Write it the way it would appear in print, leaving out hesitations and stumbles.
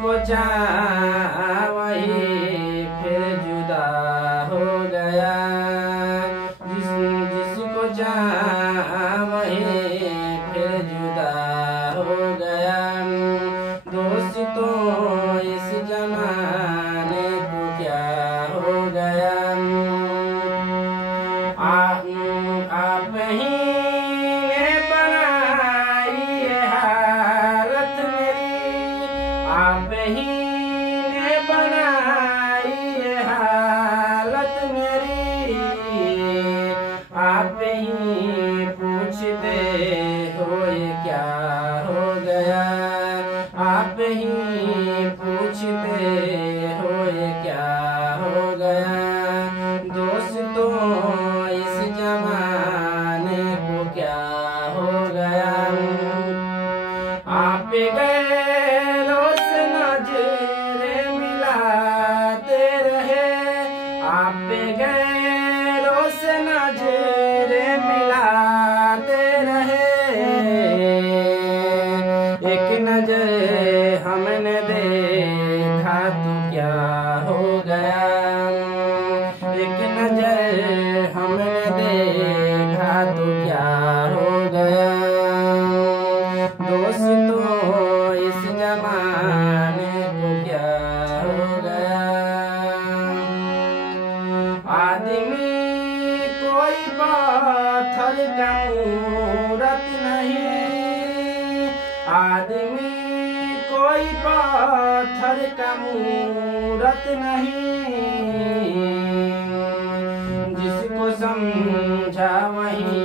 जिसको चाहा वही फिर जुदा हो गया। जिसको चाहा वही फिर जुदा हो गया। दोस्तों इस जमाने को क्या हो गया। आप ही ने बनाई ये हालत मेरी। आप ही ने बनाई ये हालत मेरी। आप ही पूछते हो ये क्या हो गया। आप ही पूछते हो ये क्या हो गया। दोस्तों इस जमाने को क्या हो गया। आप गैरों से नजरें मिलाते रहे। आप गैरों से नजरें मिलाते रहे। एक नजर हमने देखा तो क्या हो गया। एक नजर हमने देखा तो क्या हो गया। दोस्तों इस जमाने को क्या हो गया। आदमी कोई पत्थर का मूरत नहीं। आदमी कोई पत्थर का मूरत नहीं। जिसको समझा वही